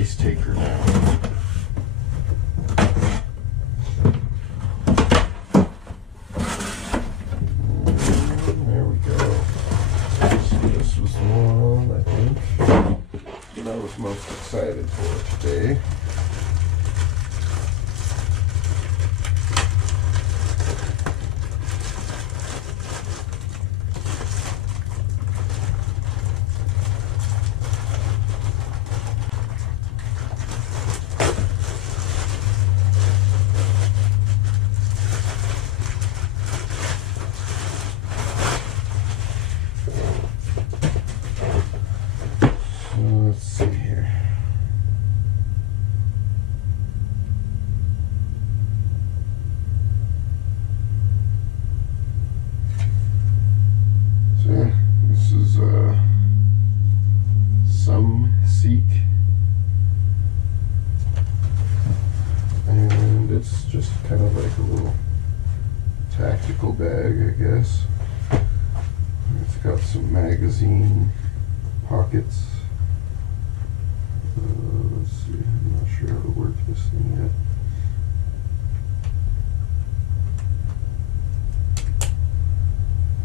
ice taker now. There we go. So this was the one I think that I was most excited for today. Let's see here. So yeah, this is some Seek, and it's just kind of like a little tactical bag, I guess. It's got some magazine pockets. Let's see, I'm not sure how to work this thing yet.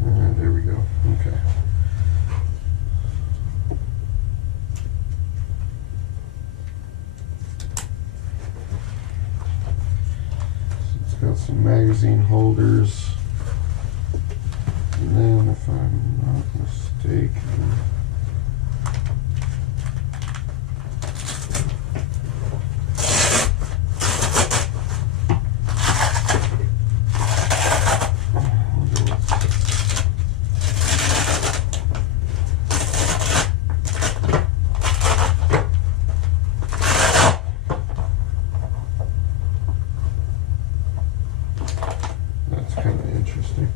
And there we go. Okay. So it's got some magazine holders. And then, if I'm not mistaken, kind of interesting.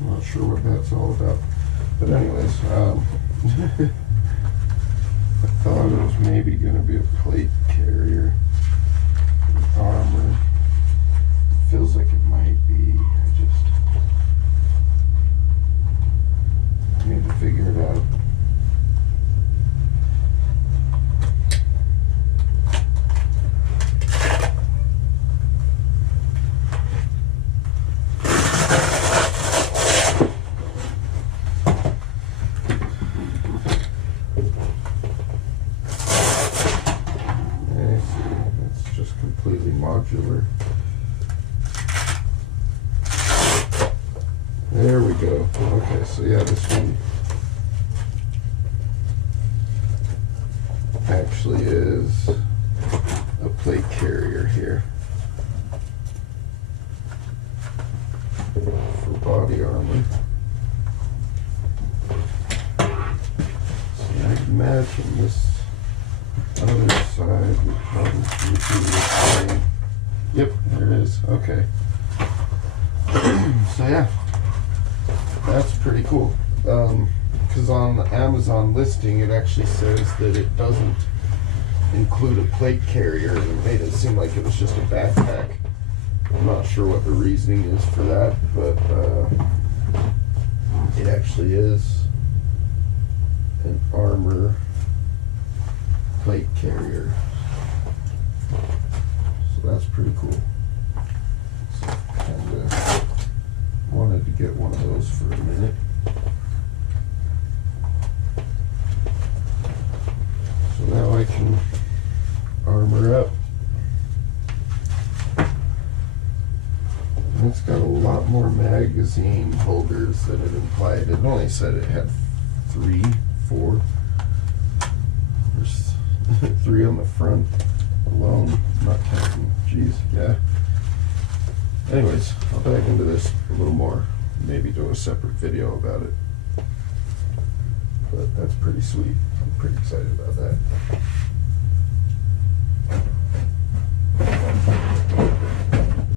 I'm not sure what that's all about. But anyways, I thought it was maybe going to be a plate carrier armor. Feels like it might be. I need to figure it out. Completely modular. There we go. Okay, so yeah, this one actually is a plate carrier here for body armor. So I imagine this other side would probably be the same. Yep, there it is. Okay. So yeah, that's pretty cool. Because on the Amazon listing, it actually says that it doesn't include a plate carrier, and it made it seem like it was just a backpack. I'm not sure what the reasoning is for that, but it actually is an armor plate carrier, so that's pretty cool. So kind of wanted to get one of those for a minute. So now I can armor up. And it's got a lot more magazine holders than it implied. It only said it had 3, 4. There's 3 on the front alone, not counting. Jeez, yeah. Anyways, I'll dive into this a little more, maybe do a separate video about it. But that's pretty sweet. I'm pretty excited about that.